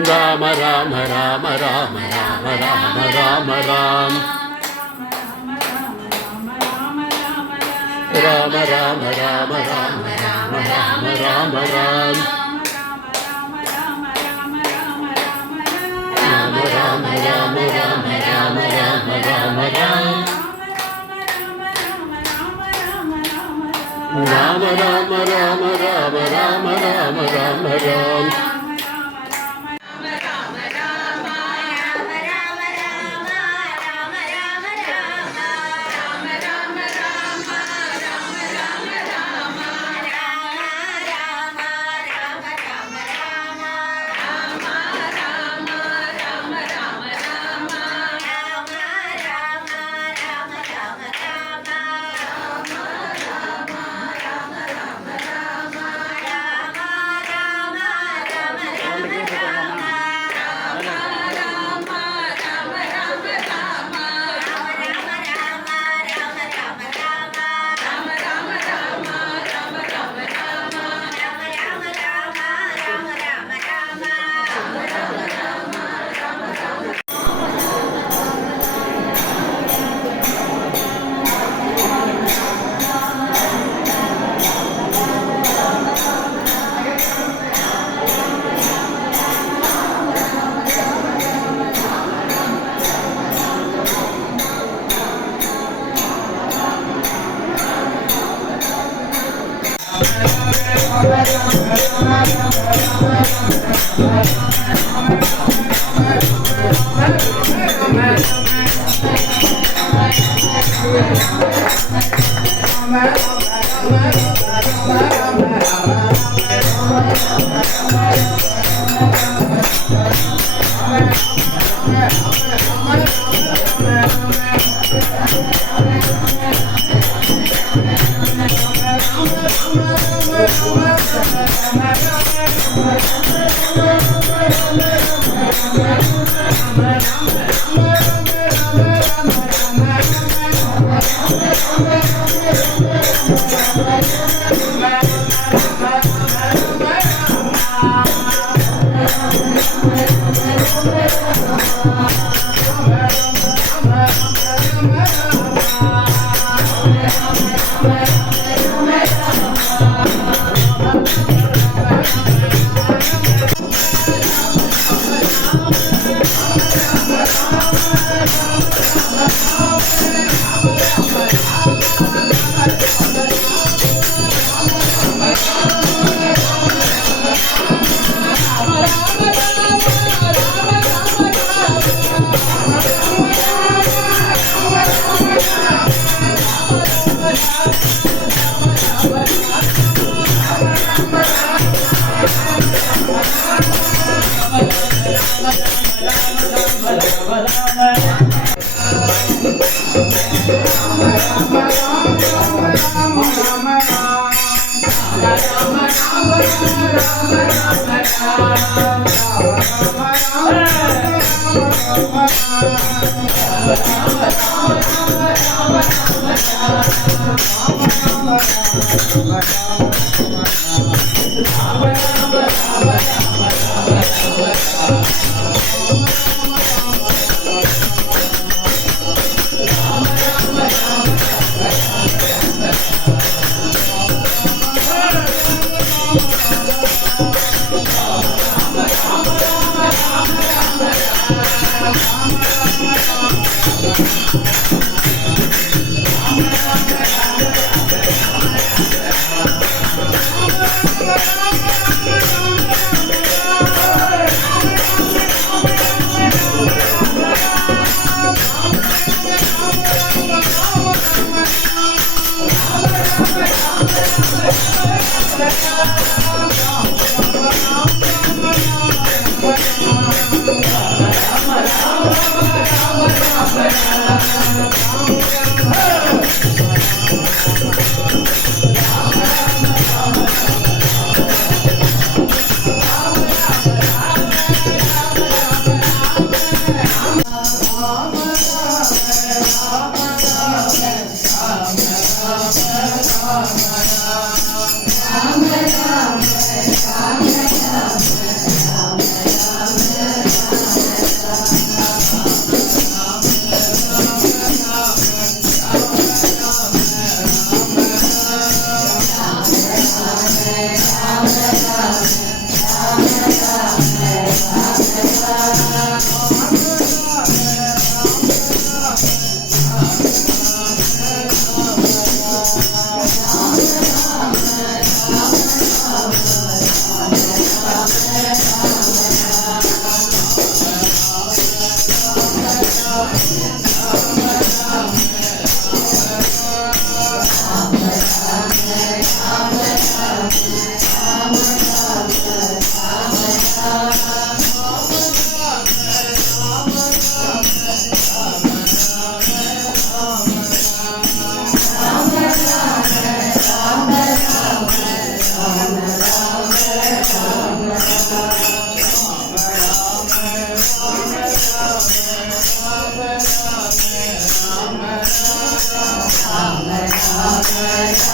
Rama Rama Rama Rama Rama Rama Rama Ram Rama Rama Rama Rama Rama Rama Rama Ram Rama Rama Rama Rama Rama Rama Rama Ram Rama Rama Rama Rama Rama Rama Rama Ram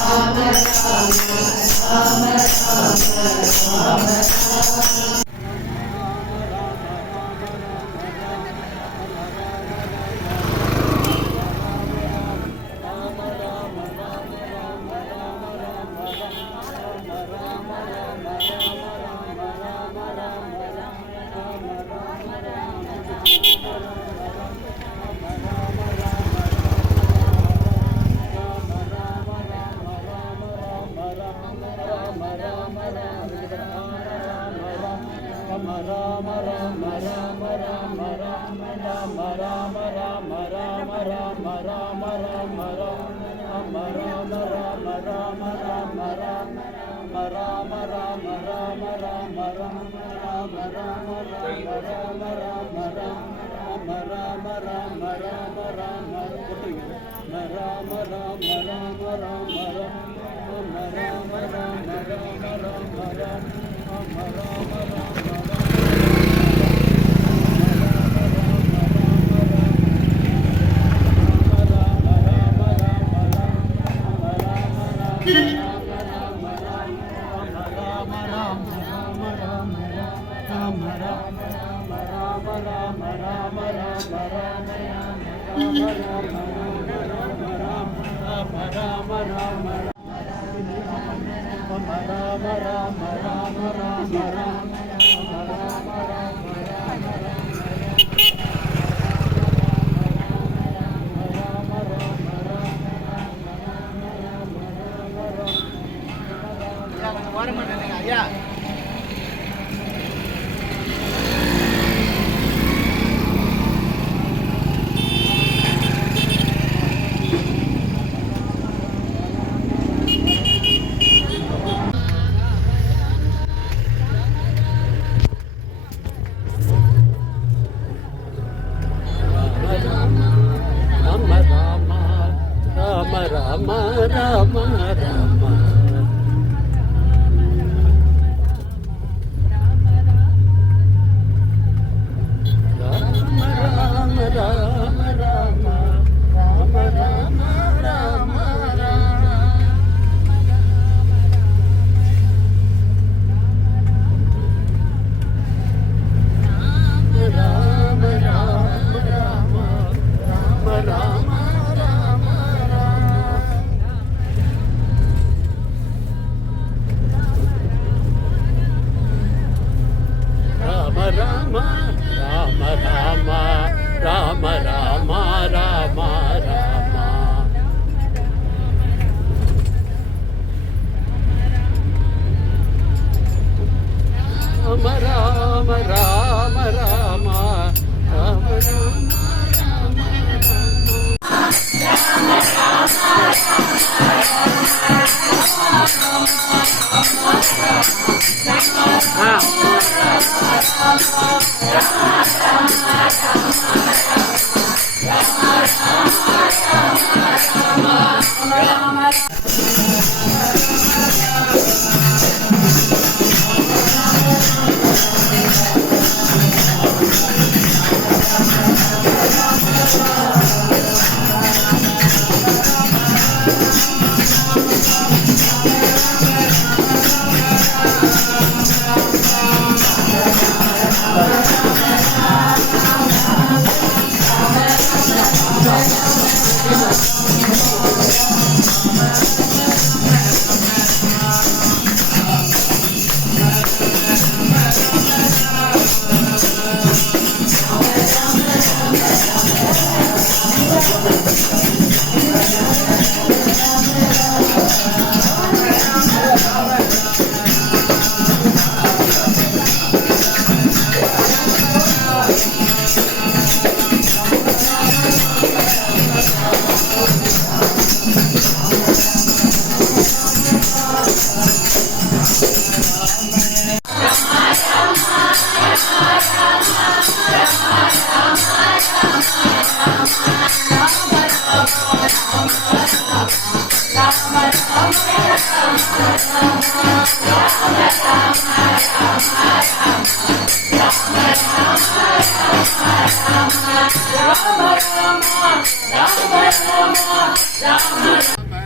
Rama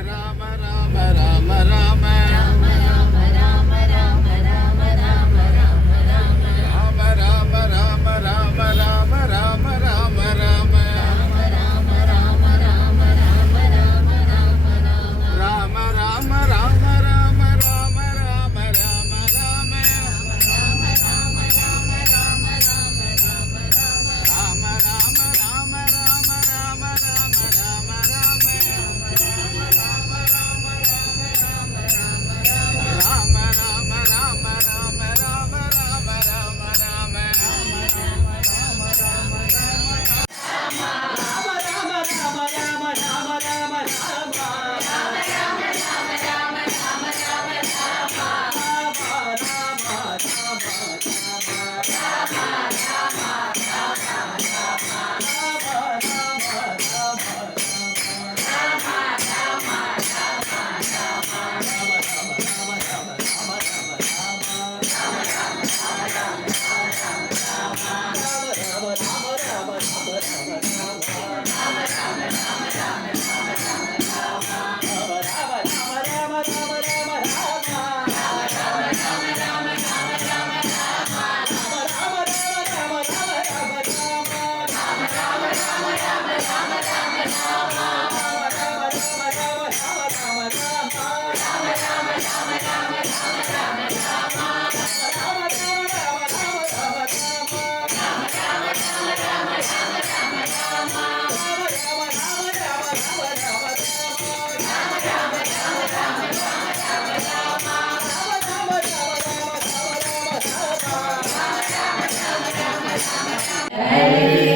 Rama Rama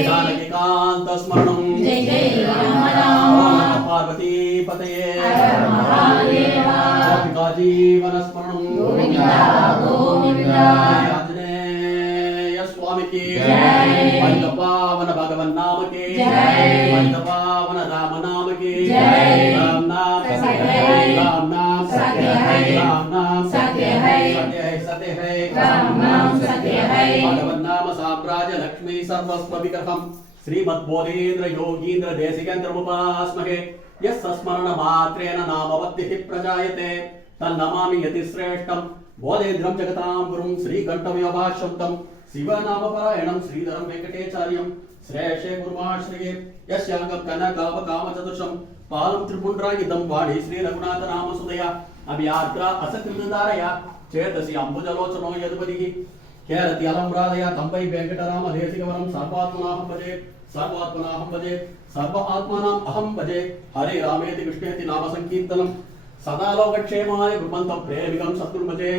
जानकीकांत स्मरणं जय जय राम राम पार्वती पतये हर महादेव गोपिका जीवन स्मरणं गोविंदा गोविंदा आंजनेय स्वामी की जय पंच पावन भगवन नाम की जय पंच पावन राम नाम की जय राम नाम सत्य है राम नाम सत्य है राम नाम सत्य है सत्य है राम नाम सत्य है भगवन नाम साम्राज्य लक्ष्मी सर्वस्व विग्रहम् श्रीमद्बोधेन्द्र योगीन्द्र देशिकेन्द्रमुपास्महे यस्य स्मरण मात्रेण नामवद्भिः प्रजायते तन्नमामि यतिश्रेष्ठं बोधेन्द्रं जगतां गुरुं श्रीकण्ठमेवाश्वन्तं शिवनामपरायणं श्रीधरं वेङ्कटेचार्यं श्रेयसे गुरुमाश्रये यस्याङ्गं कनकामकामचतुर्षं पालं त्रिपुण्ड्रायुधं वाणी श्रीरघुनाथनामसुदया अव्याघ्रा असकृतधारया चेतसि अम्बुजलोचनो यदुपतिः केरति अलम्रादया तंपै वेंकटराम देशिकवरं सर्वात्मनाहं भजे सर्वात्मनाहं भजे सर्व आत्मानाम् अहं भजे हरे रामेति कृष्णेति नाम संकीर्तनं सदा लोकक्षेमाय कृपन्तं प्रेमिकं सद्गुरुं भजे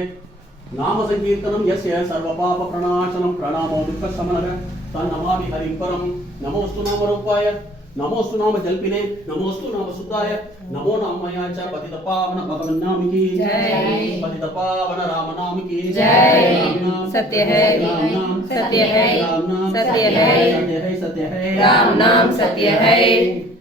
नाम संकीर्तनं यस्य सर्वपाप प्रणाशनं प्रणामो दुःखशमनः तन्नमामि हरिं परं नमोऽस्तु नामरूपाय नमोस्तु नाम जल्पिने नमोस्तु नाम शुद्धाय नमो नामया च पतितपावन भगवन् नाम की जय पतितपावन राम नाम की जय सत्य है सत्य है राम नाम सत्य है सत्य है राम नाम सत्य है